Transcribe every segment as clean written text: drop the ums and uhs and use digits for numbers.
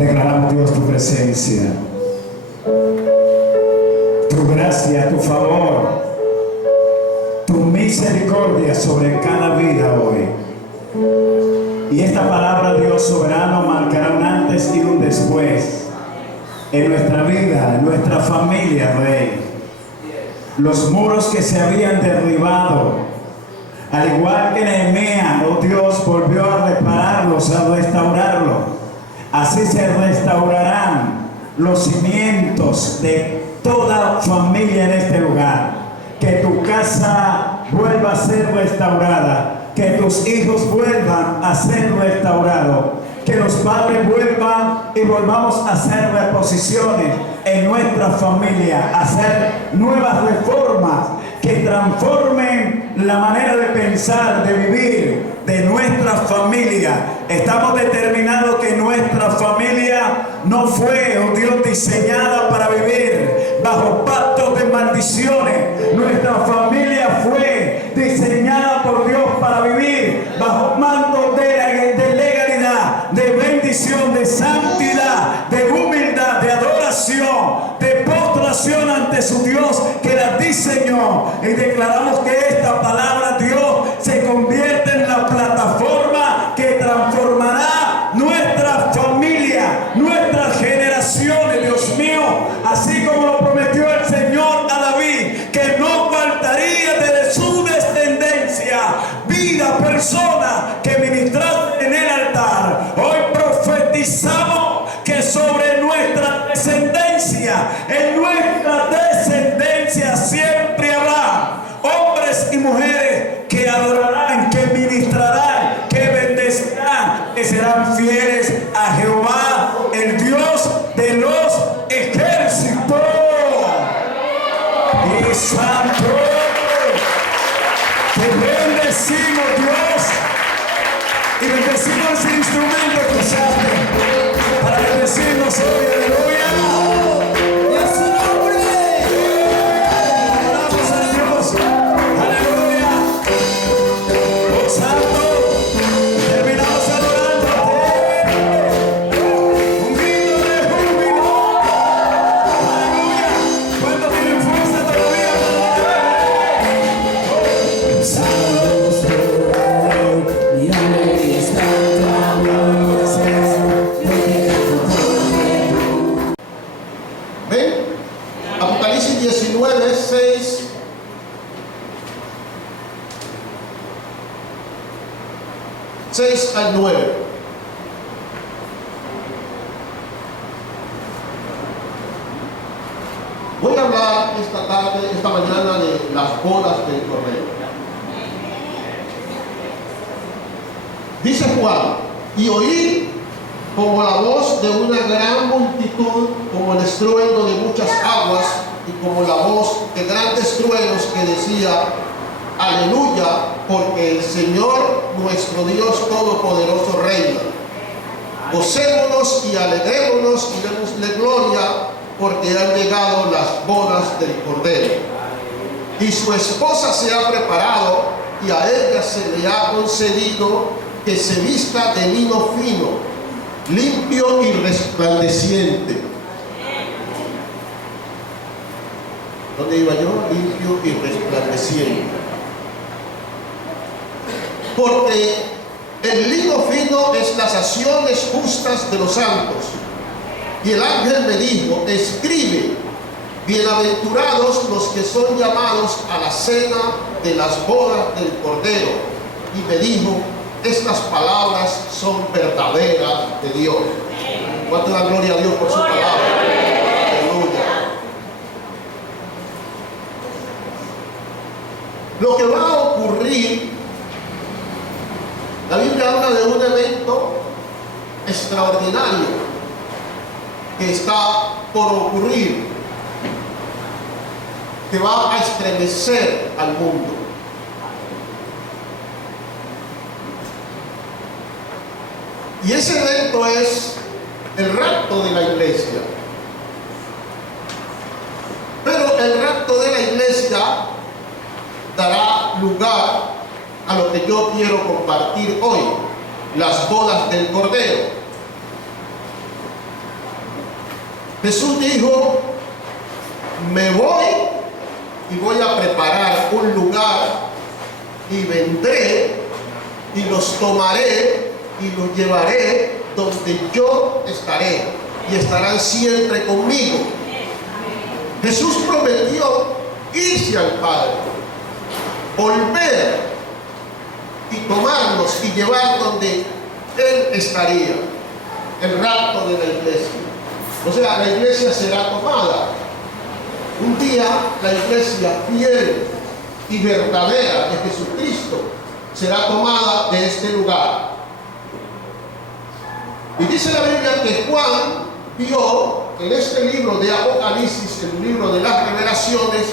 Declaramos, Dios, tu presencia, tu gracia, tu favor, tu misericordia sobre cada vida hoy. Y esta palabra, Dios soberano, marcará un antes y un después en nuestra vida, en nuestra familia, Rey. Los muros que se habían derribado, al igual que Nehemías, oh Dios, volvió a repararlos, a restaurarlos. Así se restaurarán los cimientos de toda familia en este lugar. Que tu casa vuelva a ser restaurada, que tus hijos vuelvan a ser restaurados, que los padres vuelvan y volvamos a hacer reposiciones en nuestra familia, hacer nuevas reformas que transformen la manera de pensar, de vivir de nuestra familia. Estamos determinados que nuestra familia no fue, oh Dios, diseñada para vivir bajo pactos de maldiciones. Nuestra familia fue diseñada por Dios para vivir bajo mantos de legalidad, de bendición, de santidad, de humildad, de adoración, de postración ante su Dios que la diseñó. Y declaramos que esta palabra, Dios, se convierte en la plataforma que transformará nuestra familia, nuestras generaciones, Dios mío, así como lo prometió el Señor a David, que no faltaría de su descendencia vida, persona que ministraste en el altar. Hoy profetizamos que sobre nuestra descendencia, en nuestra descendencia siempre habrá hombres y mujeres que adorarán, que ministrarán, que bendecirán, que serán fieles a Jehová, el Dios de los ejércitos. Y santo, te bendecimos, Dios, y bendecimos ese instrumento que usaste para bendecirnos hoy. Aleluya. Apocalipsis 19, 6 al 9. Voy a hablar esta mañana de las bodas del Cordero. Dice Juan: y oí como la voz de una gran multitud, como el estruendo de muchas aguas, y como la voz de grandes truenos que decía: aleluya, porque el Señor nuestro Dios Todopoderoso reina. Gocémonos y alegrémonos y démosle gloria, porque han llegado las bodas del Cordero. Y su esposa se ha preparado, y a ella se le ha concedido que se vista de lino fino, limpio y resplandeciente. ¿Dónde iba yo? Limpio y resplandeciente. Porque el lino fino es las acciones justas de los santos. Y el ángel me dijo: escribe, bienaventurados los que son llamados a la cena de las bodas del Cordero. Y me dijo: estas palabras son verdaderas de Dios. ¿Cuánto da gloria a Dios por su palabra? Aleluya. Lo que va a ocurrir, la Biblia habla de un evento extraordinario que está por ocurrir, que va a estremecer al mundo. Y ese evento es el rapto de la iglesia. Pero el rapto de la iglesia dará lugar a lo que yo quiero compartir hoy: las bodas del Cordero. Jesús dijo, me voy y voy a preparar un lugar y vendré y los tomaré y los llevaré donde yo estaré y estarán siempre conmigo. Jesús prometió irse al Padre, volver y tomarnos y llevar donde Él estaría, el rapto de la iglesia. O sea, la iglesia será tomada. Un día la iglesia fiel y verdadera de Jesucristo será tomada de este lugar. Y dice la Biblia que Juan vio en este libro de Apocalipsis, el libro de las revelaciones,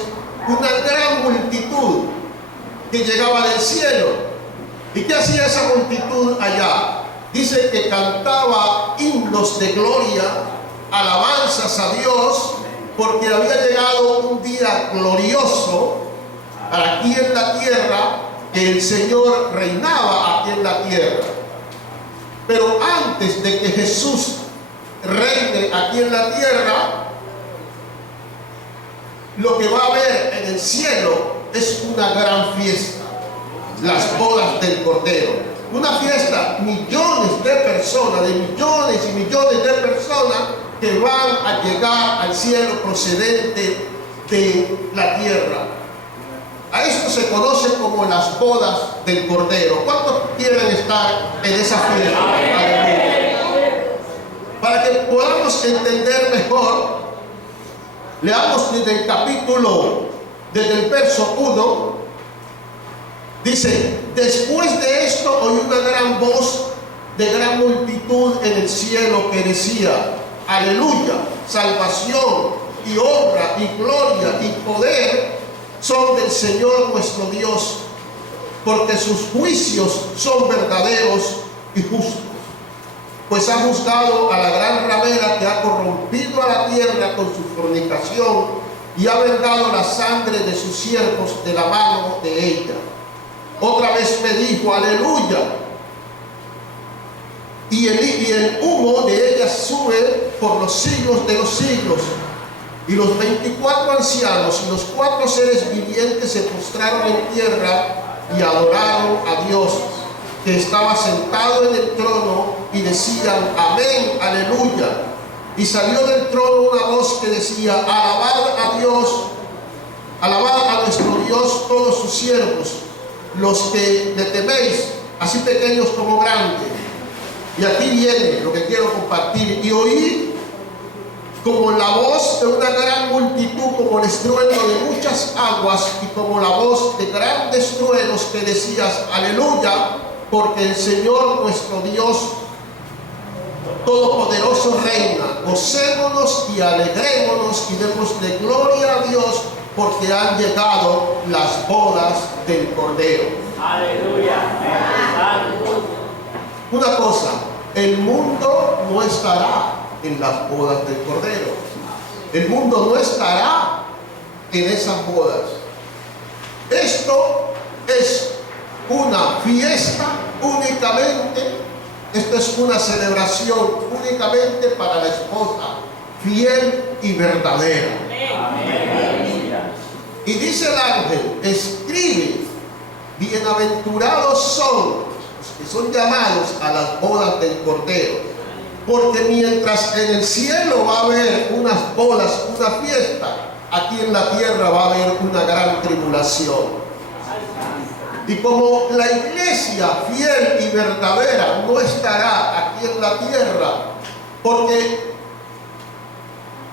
una gran multitud que llegaba del cielo. ¿Y qué hacía esa multitud allá? Dice que cantaba himnos de gloria, alabanzas a Dios, porque había llegado un día glorioso aquí en la tierra, que el Señor reinaba aquí en la tierra. Pero antes de que Jesús reine aquí en la tierra, lo que va a haber en el cielo es una gran fiesta, las bodas del Cordero. Una fiesta, millones de personas, de millones y millones de personas que van a llegar al cielo procedente de la tierra. A esto se conoce como las bodas del Cordero. ¿Cuántos quieren estar en esa fiesta? Para que podamos entender mejor, leamos desde el capítulo, desde el verso 1, dice, después de esto oí una gran voz de gran multitud en el cielo que decía, aleluya, salvación y honra y gloria y poder son del Señor nuestro Dios, porque sus juicios son verdaderos y justos. Pues ha juzgado a la gran ramera que ha corrompido a la tierra con su fornicación y ha vengado la sangre de sus siervos de la mano de ella. Otra vez me dijo, aleluya, y el humo de ella sube por los siglos de los siglos. Y los 24 ancianos y los 4 seres vivientes se postraron en tierra y adoraron a Dios, que estaba sentado en el trono, y decían, amén, aleluya. Y salió del trono una voz que decía, alabad a Dios, alabad a nuestro Dios todos sus siervos, los que le teméis, así pequeños como grandes. Y aquí viene lo que quiero compartir. Y oí como la voz de una gran multitud, como el estruendo de muchas aguas, y como la voz de grandes truenos que decías, aleluya, porque el Señor nuestro Dios Todopoderoso reina. Gocémonos y alegrémonos y démosle gloria a Dios, porque han llegado las bodas del Cordero. Aleluya. Una cosa, el mundo no estará en las bodas del Cordero. El mundo no estará en esas bodas. Esto es una fiesta únicamente, esto es una celebración únicamente para la esposa fiel y verdadera. Y dice el ángel, escribe, bienaventurados son los que son llamados a las bodas del Cordero, porque mientras en el cielo va a haber unas bodas, una fiesta, aquí en la tierra va a haber una gran tribulación. Y como la iglesia fiel y verdadera no estará aquí en la tierra, porque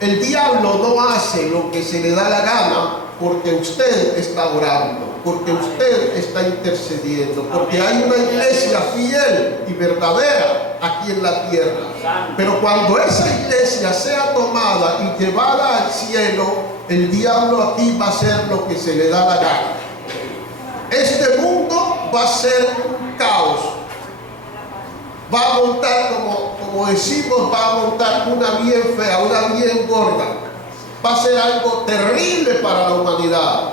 el diablo no hace lo que se le da la gana, porque usted está orando, porque usted está intercediendo, porque hay una iglesia fiel y verdadera aquí en la tierra. Pero cuando esa iglesia sea tomada y llevada al cielo, el diablo aquí va a hacer lo que se le da la gana. Este mundo va a ser un caos. Va a montar, como decimos, va a montar una bien fea, una bien gorda. Va a ser algo terrible para la humanidad.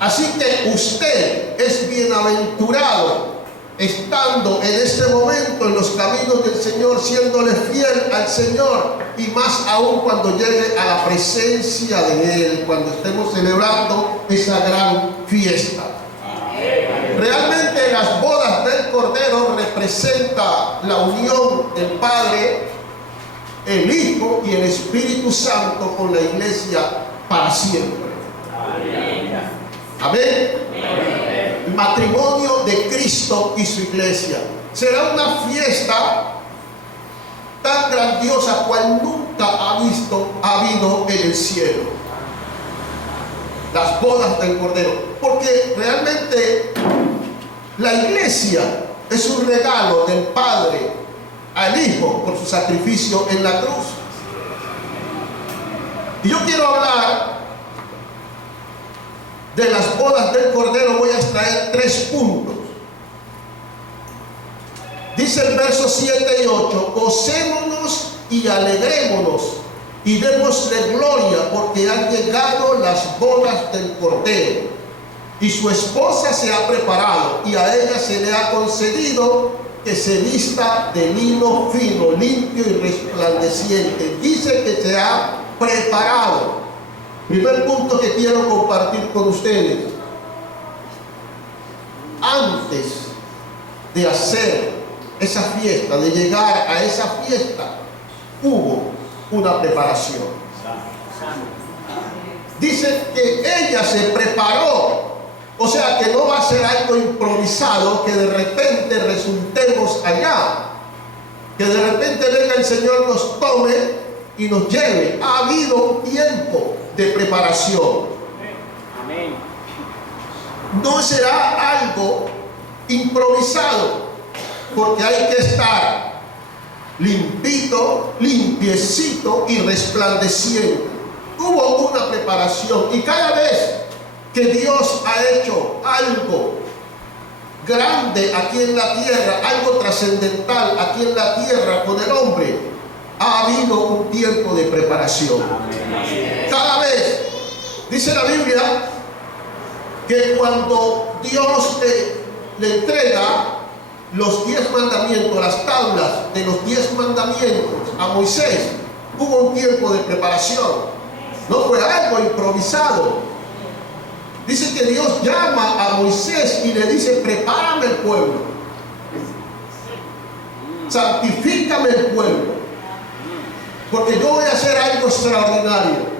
Así que usted es bienaventurado estando en este momento en los caminos del Señor, siéndole fiel al Señor, y más aún cuando llegue a la presencia de Él, cuando estemos celebrando esa gran fiesta. Realmente las bodas del Cordero representa la unión del Padre, el Hijo y el Espíritu Santo con la iglesia para siempre. Amén. El matrimonio de Cristo y su iglesia será una fiesta tan grandiosa cual nunca ha habido en el cielo. Las bodas del Cordero, porque realmente la iglesia es un regalo del Padre al Hijo por su sacrificio en la cruz. Y yo quiero hablar de las bodas del Cordero. Voy a extraer 3 puntos. Dice el verso 7 y 8: gocémonos y alegrémonos y démosle gloria, porque han llegado las bodas del Cordero, y su esposa se ha preparado, y a ella se le ha concedido que se vista de lino fino, limpio y resplandeciente. Dice que se ha preparado. Primer punto que quiero compartir con ustedes: antes de hacer esa fiesta, de llegar a esa fiesta, hubo una preparación. Dice que ella se preparó, o sea que no va a ser algo improvisado, que de repente resultemos allá, que de repente venga el Señor, nos tome y nos lleve. Ha habido un tiempo de preparación. Amén. No será algo improvisado, porque hay que estar limpito, limpiecito y resplandeciente. Hubo una preparación, y cada vez que Dios ha hecho algo grande aquí en la tierra, algo trascendental aquí en la tierra con el hombre, ha habido un tiempo de preparación. Cada vez, dice la Biblia, que cuando Dios le entrega los 10 mandamientos, las tablas de los 10 mandamientos a Moisés, hubo un tiempo de preparación. No fue algo improvisado. Dice que Dios llama a Moisés y le dice: prepárame el pueblo, santifícame el pueblo, porque yo voy a hacer algo extraordinario.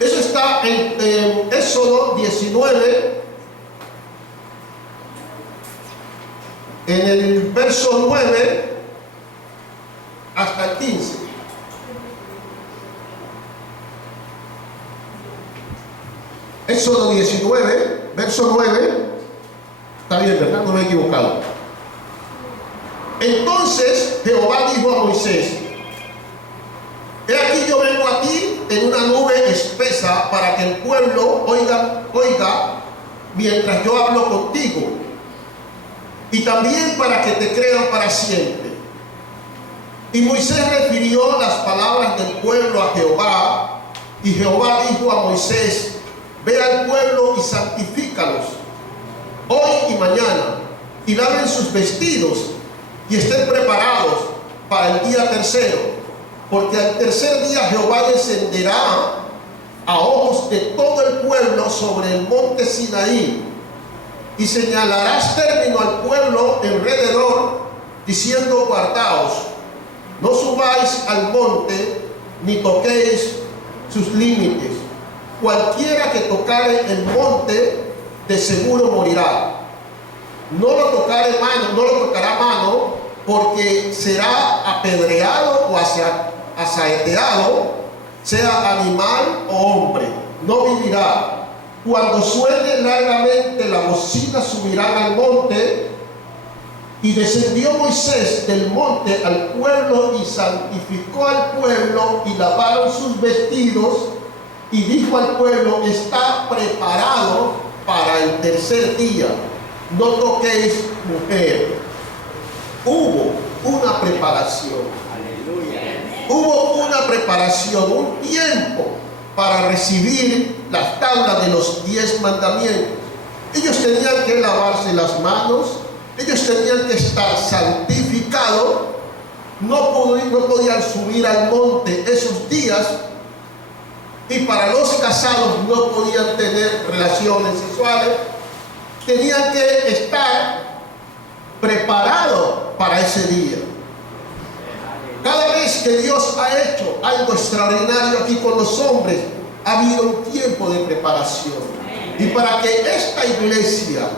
Eso está en Éxodo 19, en el verso 9 hasta el 15. Éxodo 19, verso 9. Está bien, ¿verdad? No me he equivocado. Entonces Jehová dijo a Moisés: he aquí yo vengo a ti en una nube espesa, para que el pueblo oiga mientras yo hablo contigo, y también para que te crean para siempre. Y Moisés refirió las palabras del pueblo a Jehová, y Jehová dijo a Moisés: ve al pueblo y santifícalos hoy y mañana, y laven sus vestidos y estén preparados para el día tercero, porque al tercer día Jehová descenderá a ojos de todo el pueblo sobre el monte Sinaí, y señalarás término al pueblo alrededor, diciendo: guardaos, no subáis al monte, ni toquéis sus límites. Cualquiera que tocare el monte, de seguro morirá. No lo tocará mano, porque será apedreado o asaeteado, sea animal o hombre, no vivirá. Cuando suene largamente la bocina, subirán al monte. Y descendió Moisés del monte al pueblo y santificó al pueblo, y lavaron sus vestidos, y dijo al pueblo: está preparado para el tercer día, no toquéis mujer. Hubo una preparación. Hubo una preparación, un tiempo para recibir las tablas de los 10 mandamientos. Ellos tenían que lavarse las manos, ellos tenían que estar santificados, no podían subir al monte esos días, y para los casados no podían tener relaciones sexuales. Tenían que estar preparados para ese día. Cada vez que Dios ha hecho algo extraordinario aquí con los hombres, ha habido un tiempo de preparación. Y para que esta iglesia,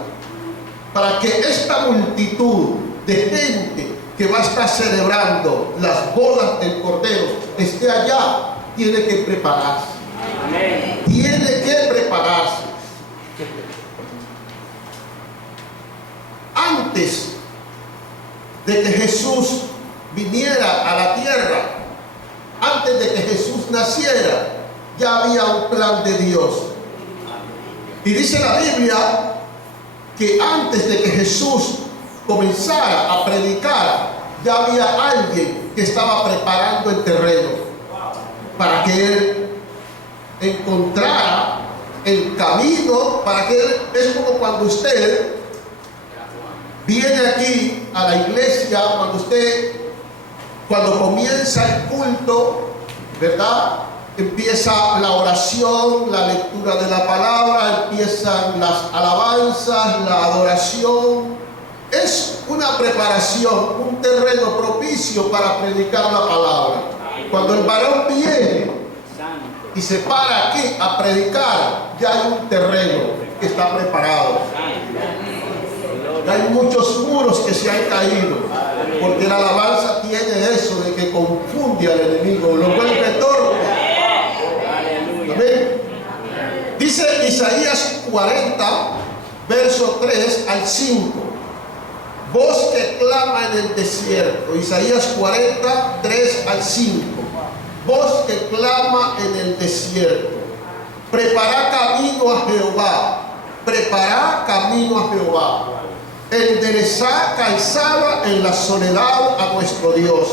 para que esta multitud de gente que va a estar celebrando las bodas del Cordero esté allá, tiene que prepararse. Amén. Tiene que prepararse. Antes de que Jesús viniera a la tierra, antes de que Jesús naciera, ya había un plan de Dios. Y dice la Biblia que antes de que Jesús comenzara a predicar, ya había alguien que estaba preparando el terreno para que Él encontrara el camino, para que Él, es como cuando usted viene aquí a la iglesia, cuando comienza el culto, ¿verdad? Empieza la oración, la lectura de la palabra, empiezan las alabanzas, la adoración. Es una preparación, un terreno propicio para predicar la palabra. Cuando el varón viene y se para aquí a predicar, ya hay un terreno que está preparado. Hay muchos muros que se han caído, porque la alabanza tiene eso de que confunde al enemigo, lo vuelve torpe. Amén. Dice Isaías 40, verso 3 al 5. Voz que clama en el desierto. Isaías 40, 3 al 5. Voz que clama en el desierto. Prepara camino a Jehová. Prepara camino a Jehová. Enderezar calzada en la soledad a nuestro Dios.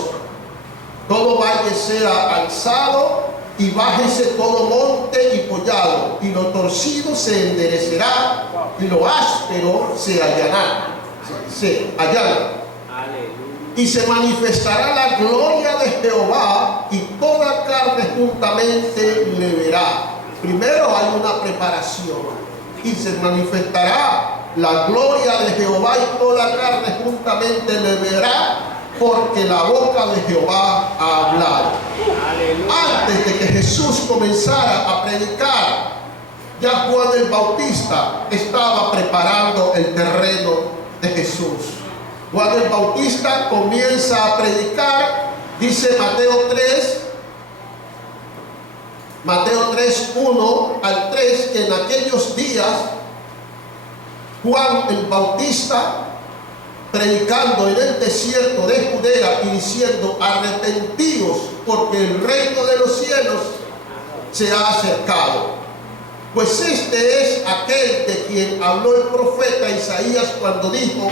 Todo valle sea alzado y bájese todo monte y collado, y lo torcido se enderecerá y lo áspero se allanará. Y se manifestará la gloria de Jehová, y toda carne juntamente le verá. Primero hay una preparación, y se manifestará la gloria de Jehová, y toda carne juntamente le verá, porque la boca de Jehová ha hablado. Antes de que Jesús comenzara a predicar, ya Juan el Bautista estaba preparando el terreno de Jesús. Juan el Bautista comienza a predicar, dice Mateo 3, 1 al 3, que en aquellos días Juan el Bautista, predicando en el desierto de Judea y diciendo: arrepentidos, porque el reino de los cielos se ha acercado. Pues este es aquel de quien habló el profeta Isaías cuando dijo: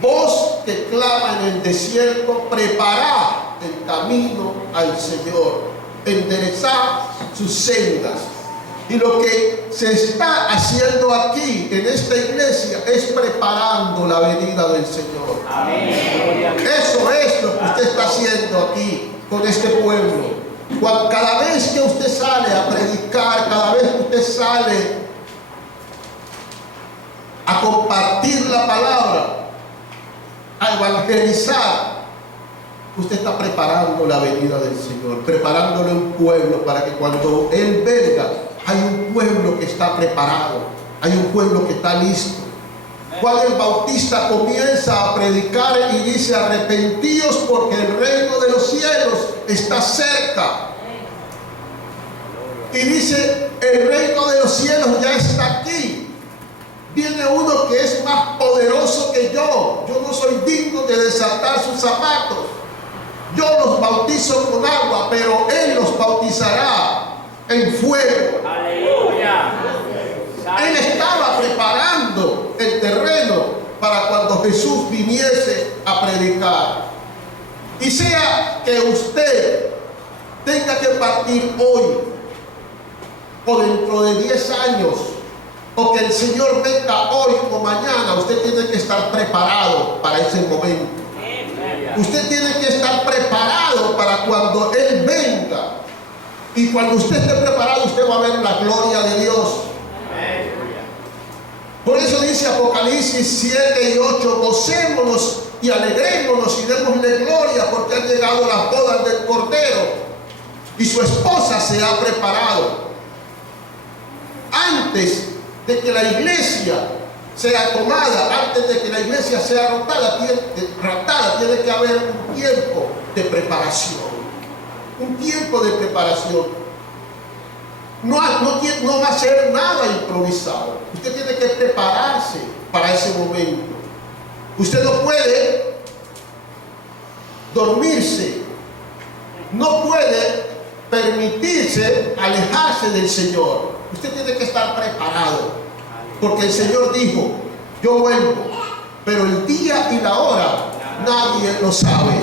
voz que clama en el desierto, preparad el camino al Señor, enderezad sus sendas. Y lo que se está haciendo aquí en esta iglesia es preparando la venida del Señor. Amén. Eso es lo que usted está haciendo aquí con este pueblo. Cada vez que usted sale a predicar, cada vez que usted sale a compartir la palabra, a evangelizar, usted está preparando la venida del Señor, preparándole un pueblo para que cuando Él venga, hay un pueblo que está preparado, hay un pueblo que está listo. Juan el Bautista comienza a predicar y dice: arrepentíos, porque el reino de los cielos está cerca. Y dice: el reino de los cielos ya está aquí. Viene uno que es más poderoso que yo. Yo no soy digno de desatar sus zapatos. Yo los bautizo con agua, pero Él los bautizará en fuego. Aleluya. Él estaba preparando el terreno para cuando Jesús viniese a predicar. Y sea que usted tenga que partir hoy o dentro de 10 años, o que el Señor venga hoy o mañana, usted tiene que estar preparado para ese momento. Usted tiene que estar preparado para cuando Él venga. Y cuando usted esté preparado, usted va a ver la gloria de Dios. Por eso dice Apocalipsis 7 y 8, gocémonos y alegrémonos y démosle gloria, porque han llegado las bodas del Cordero y su esposa se ha preparado. Antes de que la iglesia sea tomada, antes de que la iglesia sea raptada, tiene que haber un tiempo de preparación. Un tiempo de preparación. No va a ser nada improvisado. Usted tiene que prepararse para ese momento. Usted no puede dormirse. No puede permitirse alejarse del Señor. Usted tiene que estar preparado. Porque el Señor dijo, yo vuelvo, pero el día y la hora nadie lo sabe.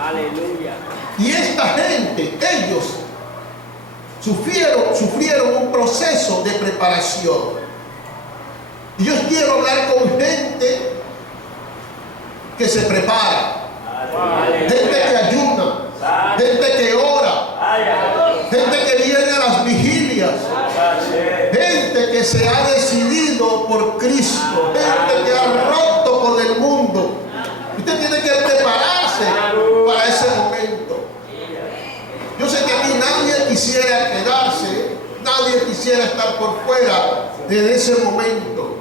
Aleluya. Y esta gente, ellos sufrieron un proceso de preparación. Y yo quiero hablar con gente que se prepara, gente que ayuna, gente que ora, gente que viene a las vigilias, gente que se ha decidido por Cristo, gente que ha roto con el mundo. Usted tiene que prepararse para ese momento. Yo sé que aquí nadie quisiera quedarse, nadie quisiera estar por fuera de ese momento,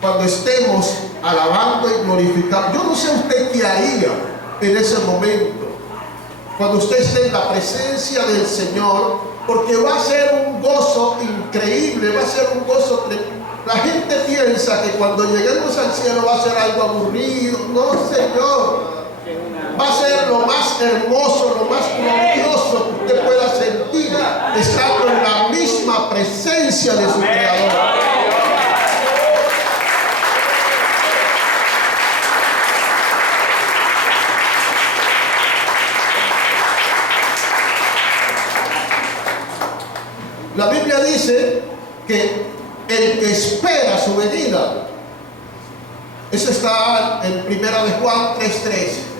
cuando estemos alabando y glorificando. Yo no sé usted qué haría en ese momento, cuando usted esté en la presencia del Señor, porque va a ser un gozo increíble, va a ser un gozo tremendo. La gente piensa que cuando lleguemos al cielo va a ser algo aburrido. No, Señor. Va a ser lo más hermoso, lo más glorioso que usted pueda sentir, estando en la misma presencia de su Creador. La Biblia dice que el que espera su venida, eso está en 1 de Juan 3:3.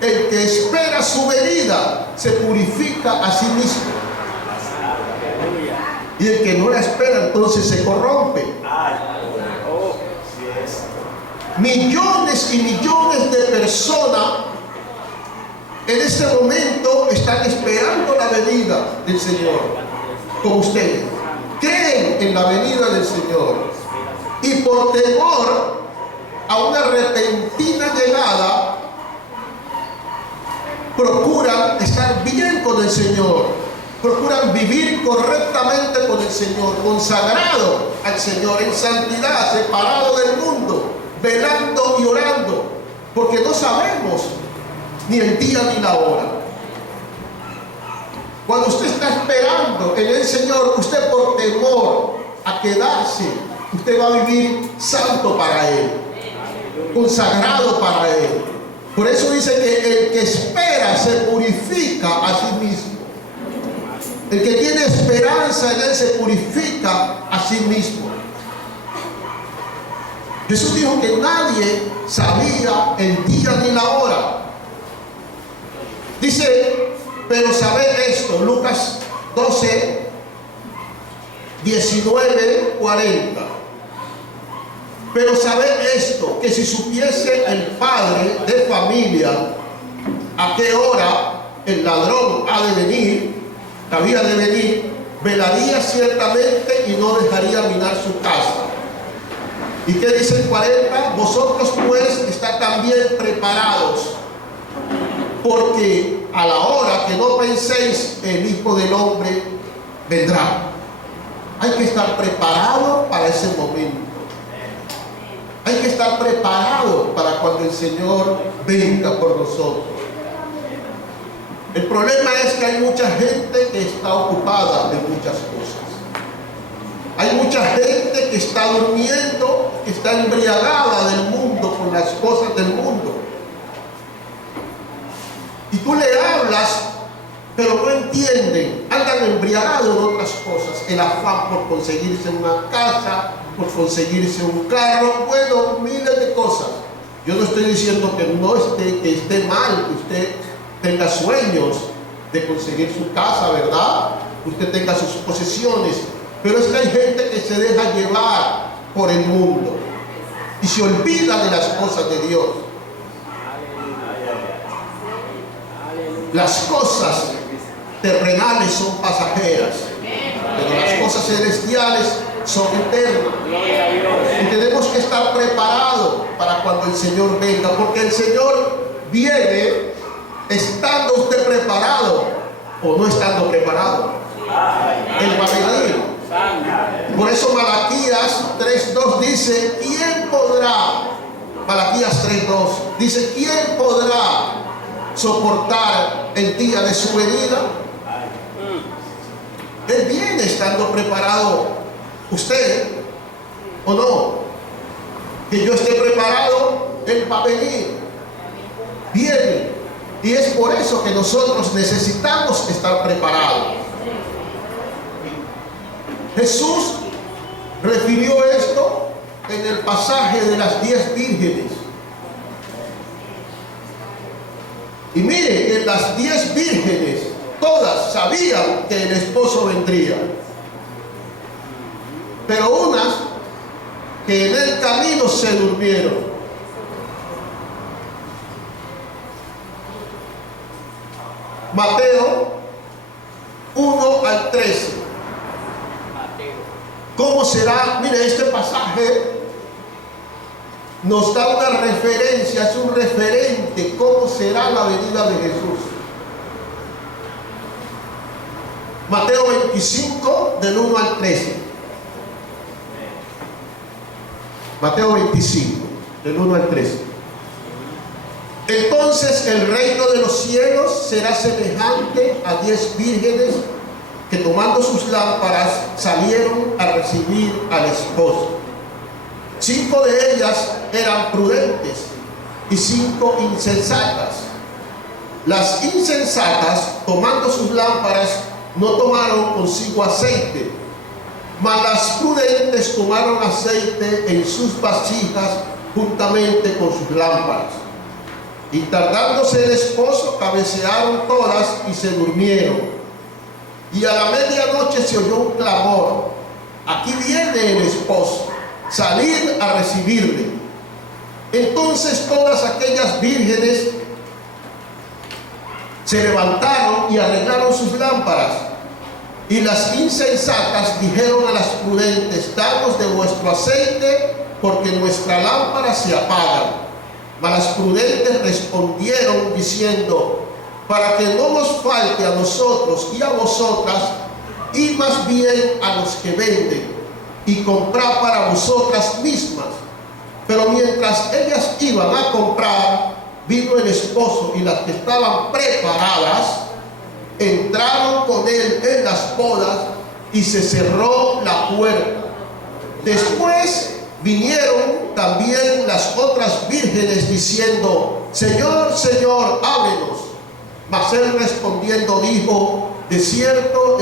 El que espera su venida se purifica a sí mismo. Y el que no la espera, entonces se corrompe. Millones y millones de personas en este momento están esperando la venida del Señor. Como ustedes creen en la venida del Señor, y por temor a una repentina llegada procuran estar bien con el Señor, procuran vivir correctamente con el Señor, consagrado al Señor, en santidad, separado del mundo, velando y orando, porque no sabemos ni el día ni la hora. Cuando usted está esperando en el Señor, usted por temor a quedarse, usted va a vivir santo para Él, consagrado para Él. Por eso dice que el que espera se purifica a sí mismo. El que tiene esperanza en Él se purifica a sí mismo. Jesús dijo que nadie sabía el día ni la hora. Dice, pero sabed esto, Lucas 12, 19, 40. Pero sabed esto, que si supiese el padre de familia a qué hora el ladrón había de venir, velaría ciertamente y no dejaría minar su casa. ¿Y qué dice el 40? Vosotros pues estad también preparados, porque a la hora que no penséis, el Hijo del Hombre vendrá. Hay que estar preparado para ese momento. Hay que estar preparado para cuando el Señor venga por nosotros. El problema es que hay mucha gente que está ocupada de muchas cosas. Hay mucha gente que está durmiendo, que está embriagada del mundo, con las cosas del mundo. Y tú le hablas, pero no entienden. andan embriagados en otras cosas, el afán por conseguirse una casa, por conseguirse un carro, bueno, miles de cosas. Yo no estoy diciendo que esté mal, que usted tenga sueños de conseguir su casa, ¿verdad? Que usted tenga sus posesiones, pero es que hay gente que se deja llevar por el mundo y se olvida de las cosas de Dios. Las cosas terrenales son pasajeras, pero las cosas celestiales son eternas. Y tenemos que estar preparados para cuando el Señor venga, porque el Señor viene estando usted preparado o no estando preparado. Él va a venir. Por eso Malaquías 3:2 dice, ¿quién podrá? Malaquías 3:2 dice, ¿quién podrá soportar el día de su venida? Él viene estando preparado. ¿Usted o no? Que yo esté preparado, Él va a venir. Viene. Y es por eso que nosotros necesitamos estar preparados. Jesús refirió esto en el pasaje de las 10 vírgenes. Y mire que las 10 vírgenes todas sabían que el esposo vendría, pero unas que en el camino se durmieron. Mateo 1-13. ¿Cómo será? Mire, este pasaje nos da una referencia, es un referente, cómo será la venida de Jesús. Mateo 25, del 1-13. Mateo 25, del 1-13. Entonces el reino de los cielos será semejante a 10 vírgenes que tomando sus lámparas salieron a recibir al esposo. 5 de ellas eran prudentes y 5 insensatas. Las insensatas, tomando sus lámparas, no tomaron consigo aceite, mas las prudentes tomaron aceite en sus vasijas juntamente con sus lámparas. Y tardándose el esposo, cabecearon todas y se durmieron. Y a la medianoche se oyó un clamor: aquí viene el esposo, salid a recibirle. Entonces todas aquellas vírgenes se levantaron y arreglaron sus lámparas. Y las insensatas dijeron a las prudentes: danos de vuestro aceite, porque nuestra lámpara se apaga. Mas las prudentes respondieron diciendo: para que no nos falte a nosotros y a vosotras, y más bien a los que venden, y comprad para vosotras mismas. Pero mientras ellas iban a comprar, vino el esposo, y las que estaban preparadas entraron con él en las bodas, y se cerró la puerta. Después vinieron también las otras vírgenes diciendo: Señor, Señor, ábrenos. Mas él respondiendo dijo: de cierto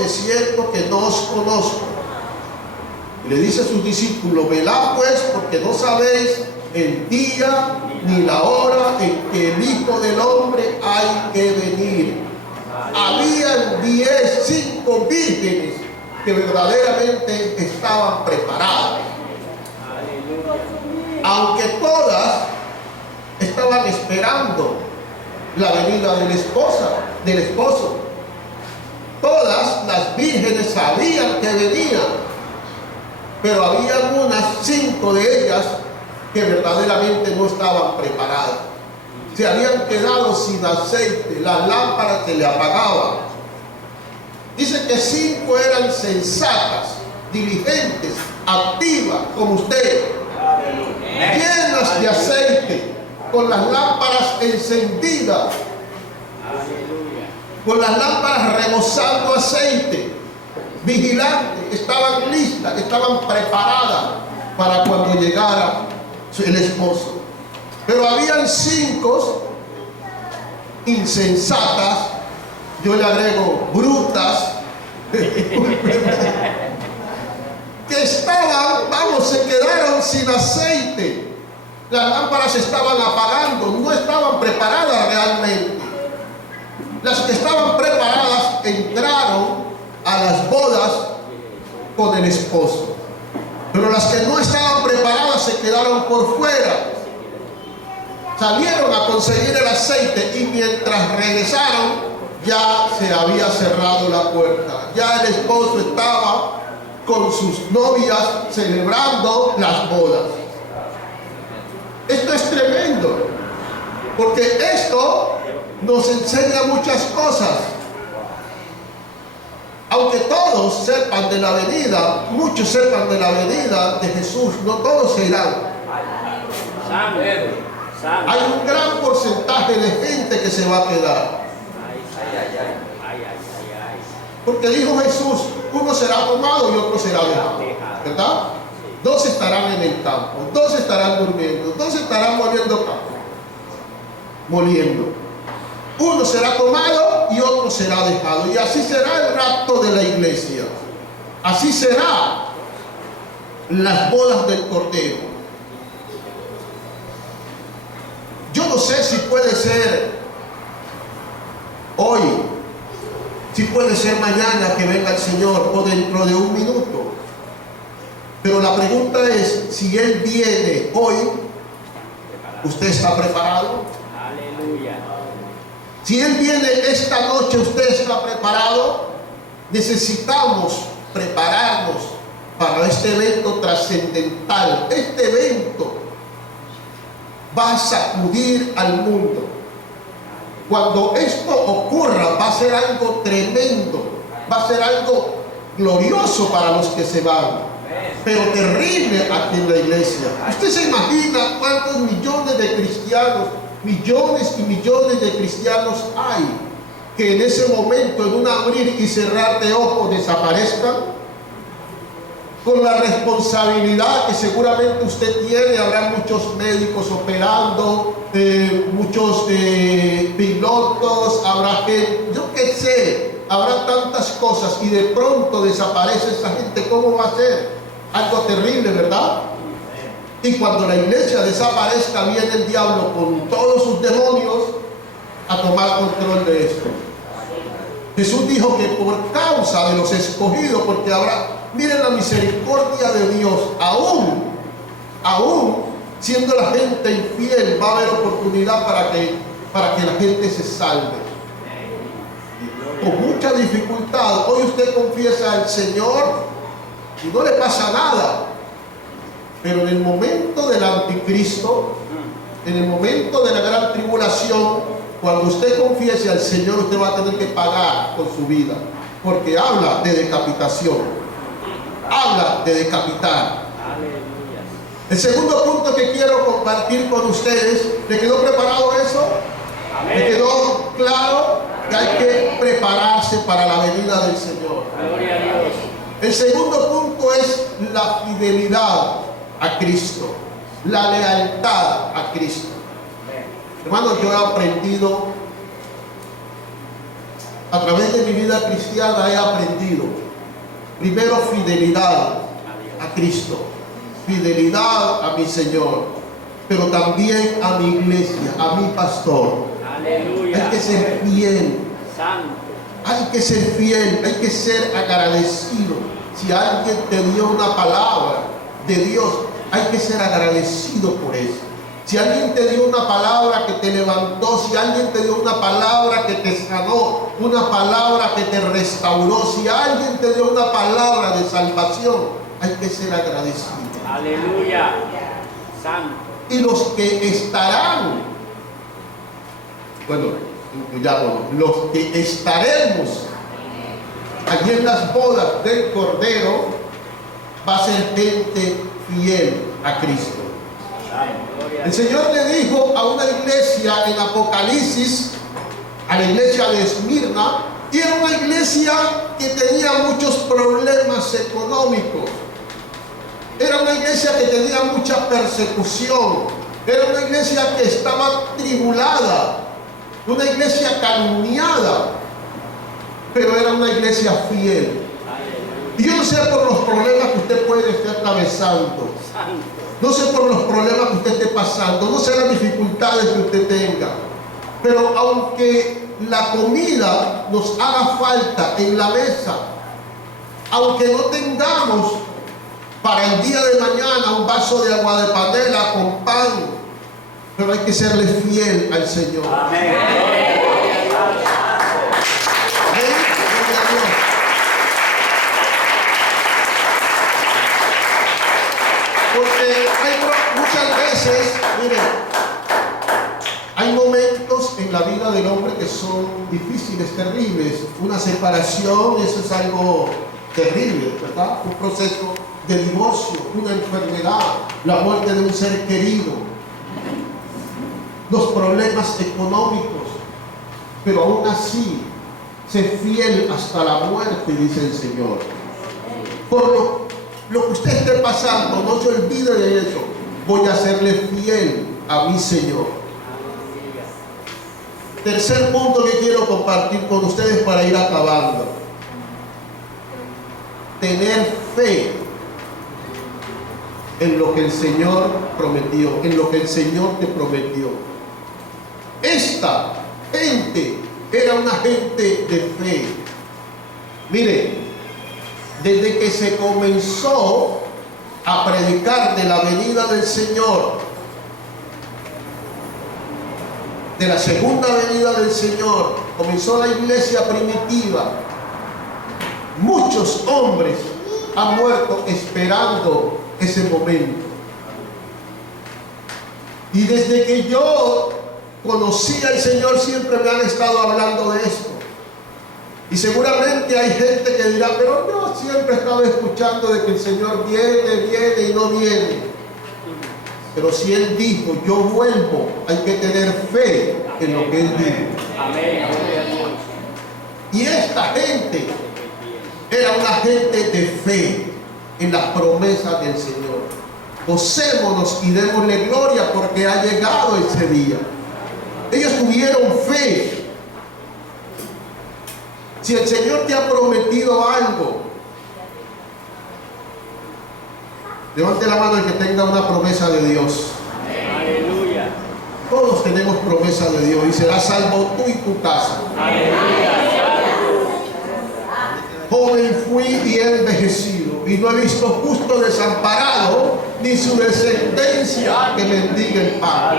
que no os conozco. Y le dice a sus discípulos: velad pues, porque no sabéis el día ni la hora en que el Hijo del Hombre hay que venir. Habían 5 vírgenes que verdaderamente estaban preparadas. Aunque todas estaban esperando la venida de la esposa, del esposo. Todas las vírgenes sabían que venía, pero había unas 5 de ellas que verdaderamente no estaban preparadas. Se habían quedado sin aceite, las lámparas se le apagaban. Dice que 5 eran sensatas, diligentes, activas, como usted, llenas de aceite, con las lámparas encendidas, con las lámparas rebosando aceite, vigilantes, estaban listas, estaban preparadas para cuando llegara el esposo. Pero habían 5 insensatas, yo le agrego brutas, que estaban, se quedaron sin aceite. Las lámparas estaban apagando, no estaban preparadas realmente. Las que estaban preparadas entraron a las bodas con el esposo, pero las que no estaban preparadas se quedaron por fuera. Salieron a conseguir el aceite y mientras regresaron ya se había cerrado la puerta. Ya el esposo estaba con sus novias celebrando las bodas. Esto es tremendo, porque esto nos enseña muchas cosas. Aunque todos sepan de la venida, muchos sepan de la venida de Jesús, no todos se irán. Hay un gran porcentaje de gente que se va a quedar. Porque dijo Jesús, uno será tomado y otro será dejado, ¿verdad? Dos estarán en el campo, dos estarán durmiendo, dos estarán moliendo. Uno será tomado y otro será dejado. Y así será el rapto de la iglesia. Así será las bodas del Cordero. Yo no sé si puede ser hoy, si puede ser mañana que venga el Señor o dentro de un minuto. Pero la pregunta es, si Él viene hoy, ¿usted está preparado? Aleluya. Si Él viene esta noche, ¿usted está preparado? Necesitamos prepararnos para este evento trascendental. Este evento va a sacudir al mundo. Cuando esto ocurra, va a ser algo tremendo, va a ser algo glorioso para los que se van, pero terrible aquí en la iglesia. Usted se imagina cuántos millones de cristianos, millones y millones de cristianos hay que en ese momento, en un abrir y cerrar de ojos, desaparezcan. Con la responsabilidad que seguramente usted tiene, habrá muchos médicos operando, muchos pilotos, habrá gente, yo qué sé, habrá tantas cosas y de pronto desaparece esa gente. ¿Cómo va a ser? Algo terrible, ¿verdad? Y cuando la iglesia desaparezca, viene el diablo con todos sus demonios a tomar control de esto. Jesús dijo que por causa de los escogidos, porque habrá, miren la misericordia de Dios, aún siendo la gente infiel, va a haber oportunidad para que la gente se salve. Con mucha dificultad, hoy usted confiesa al Señor y no le pasa nada. Pero en el momento del anticristo, en el momento de la gran tribulación, cuando usted confiese al Señor, usted va a tener que pagar con su vida, porque habla de decapitación, habla de decapitar. El segundo punto que quiero compartir con ustedes, ¿le quedó preparado eso? Amén. ¿Le quedó claro que hay que prepararse para la venida del Señor? Gloria a Dios. El segundo punto es la fidelidad a Cristo, la lealtad a Cristo. Hermanos, yo he aprendido, a través de mi vida cristiana he aprendido, primero fidelidad a Cristo, fidelidad a mi Señor, pero también a mi iglesia, a mi pastor. Aleluya. Hay que ser fiel, Santo. hay que ser fiel, hay que ser agradecido. Si alguien te dio una palabra de Dios, hay que ser agradecido por eso. Si alguien te dio una palabra que te levantó, si alguien te dio una palabra que te sanó, una palabra que te restauró, si alguien te dio una palabra de salvación, hay que ser agradecido. Aleluya. Santo. Y los que estarán, bueno, incluyámonos, los que estaremos allí en las bodas del Cordero, va a ser gente fiel a Cristo. El Señor le dijo a una iglesia en Apocalipsis, a la iglesia de Esmirna, y era una iglesia que tenía muchos problemas económicos, era una iglesia que tenía mucha persecución, era una iglesia que estaba tribulada, una iglesia calumniada. pero era una iglesia fiel. Y yo no sé por los problemas que usted puede estar atravesando, no sé por los problemas que usted esté pasando, no sé las dificultades que usted tenga, pero aunque la comida nos haga falta en la mesa, aunque no tengamos para el día de mañana un vaso de agua de panela con pan, pero hay que serle fiel al Señor. Amén. Porque hay muchas veces, miren, hay momentos en la vida del hombre que son difíciles, terribles. Una separación, eso es algo terrible, ¿verdad? Un proceso de divorcio, una enfermedad, la muerte de un ser querido, los problemas económicos, pero aún así, sé fiel hasta la muerte, dice el Señor. Por lo que usted esté pasando, no se olvide de eso. Voy a serle fiel a mi Señor. Tercer punto que quiero compartir con ustedes para ir acabando. Tener fe en lo que el Señor prometió, en lo que el Señor te prometió. Esta gente era una gente de fe. Mire, desde que se comenzó a predicar de la venida del Señor, de la segunda venida del Señor, comenzó la iglesia primitiva. Muchos hombres han muerto esperando ese momento. Y desde que yo conocí al Señor siempre me han estado hablando de esto. Y seguramente hay gente que dirá, pero yo siempre he estado escuchando de que el Señor viene y no viene. Pero si Él dijo, yo vuelvo, hay que tener fe en lo que Él dijo. Amén. Y esta gente era una gente de fe en las promesas del Señor. Gocémonos y démosle gloria porque ha llegado ese día. Ellos tuvieron fe. Si el Señor te ha prometido algo, levante la mano el que tenga una promesa de Dios. Aleluya. Todos tenemos promesa de Dios y serás salvo tú y tu casa. Aleluya. Joven fui y he envejecido y no he visto justo desamparado ni su descendencia que mendiga el pan.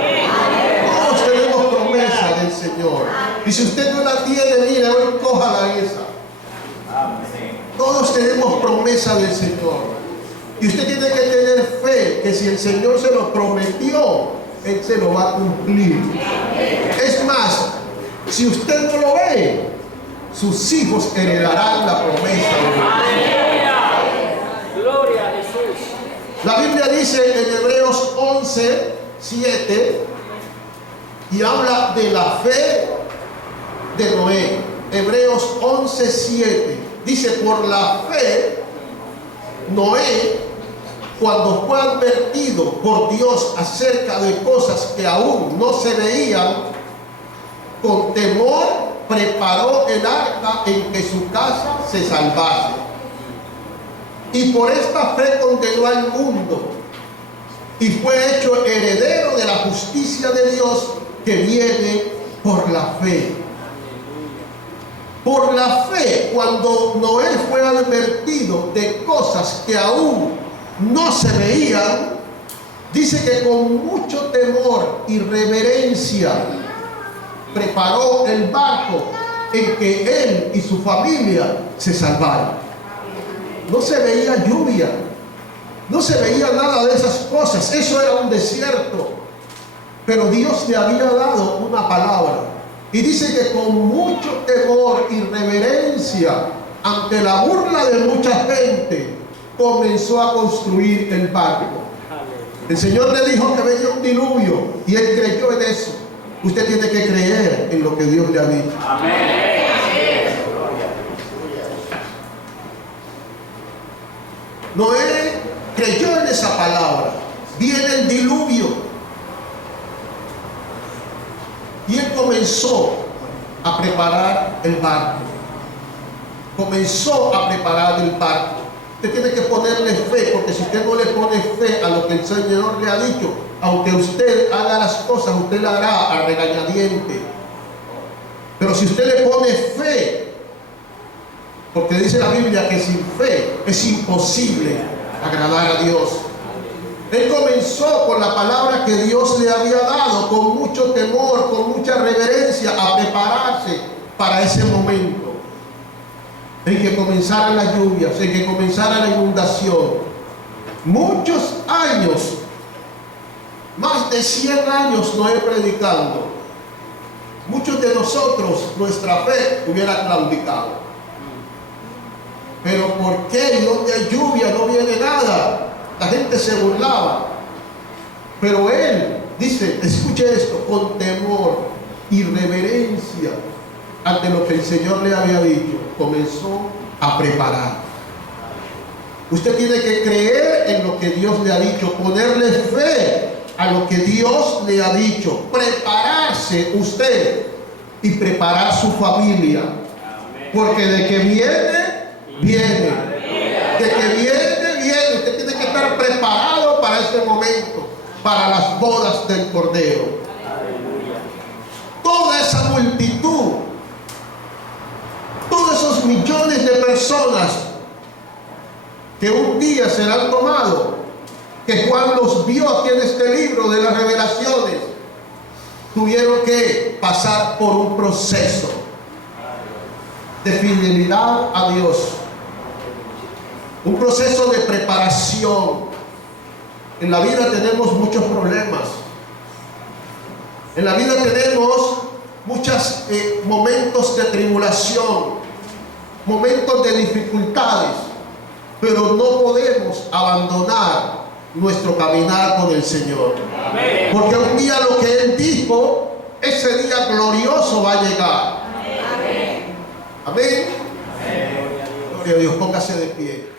Todos tenemos promesa del Señor. Y si usted no la tiene, mire, hoy cójala esa. Todos tenemos promesa del Señor. Y usted tiene que tener fe que si el Señor se lo prometió, Él se lo va a cumplir. Es más, si usted no lo ve, sus hijos heredarán la promesa de Dios. Gloria a Jesús. La Biblia dice en Hebreos 11:7 y habla de la fe de Noé. Hebreos 11:7 dice, por la fe Noé, cuando fue advertido por Dios acerca de cosas que aún no se veían, con temor preparó el arca en que su casa se salvase. Y por esta fe condenó al mundo y fue hecho heredero de la justicia de Dios que viene por la fe. Por la fe, cuando Noé fue advertido de cosas que aún no se veían, dice que con mucho temor y reverencia preparó el barco en que él y su familia se salvaron. No se veía lluvia, no se veía nada de esas cosas, eso era un desierto, pero Dios le había dado una palabra. Y dice que con mucho temor y reverencia ante la burla de mucha gente comenzó a construir el barco. El Señor le dijo que venía un diluvio y él creyó en eso. Usted tiene que creer en lo que Dios le ha dicho. Amén. Noé creyó en esa palabra. Viene el diluvio. Y él comenzó a preparar el barco. comenzó a preparar el barco. Usted tiene que ponerle fe, porque si usted no le pone fe a lo que el Señor le ha dicho, aunque usted haga las cosas, usted la hará a regañadiente. Pero si usted le pone fe, porque dice la Biblia que sin fe es imposible agradar a Dios. Él comenzó con la palabra que Dios le había dado, con mucho temor, con mucha reverencia, a prepararse para ese momento en que comenzaran las lluvias, en que comenzara la inundación. Muchos años, más de 100 años Noé predicando. Muchos de nosotros, nuestra fe hubiera claudicado. Pero ¿por qué? ¿Y donde hay lluvia no viene nada? La gente se burlaba. Pero él dice, escuche esto, con temor y reverencia ante lo que el Señor le había dicho, comenzó a preparar. Usted tiene que creer en lo que Dios le ha dicho, ponerle fe a lo que Dios le ha dicho, prepararse usted y preparar su familia. Porque de que viene, viene. De que viene, viene. Usted tiene que estar preparado para ese momento, para las bodas del Cordero. Toda esa multitud, todos esos millones de personas que un día serán tomados, que Juan los vio aquí en este libro de las revelaciones, tuvieron que pasar por un proceso de fidelidad a Dios, un proceso de preparación. En la vida tenemos muchos problemas, en la vida tenemos muchos momentos de tribulación, momentos de dificultades, pero no podemos abandonar nuestro caminar con el Señor. Amén. Porque un día lo que Él dijo, ese día glorioso va a llegar. Amén. Amén. Amén. Gloria a Dios, póngase de pie.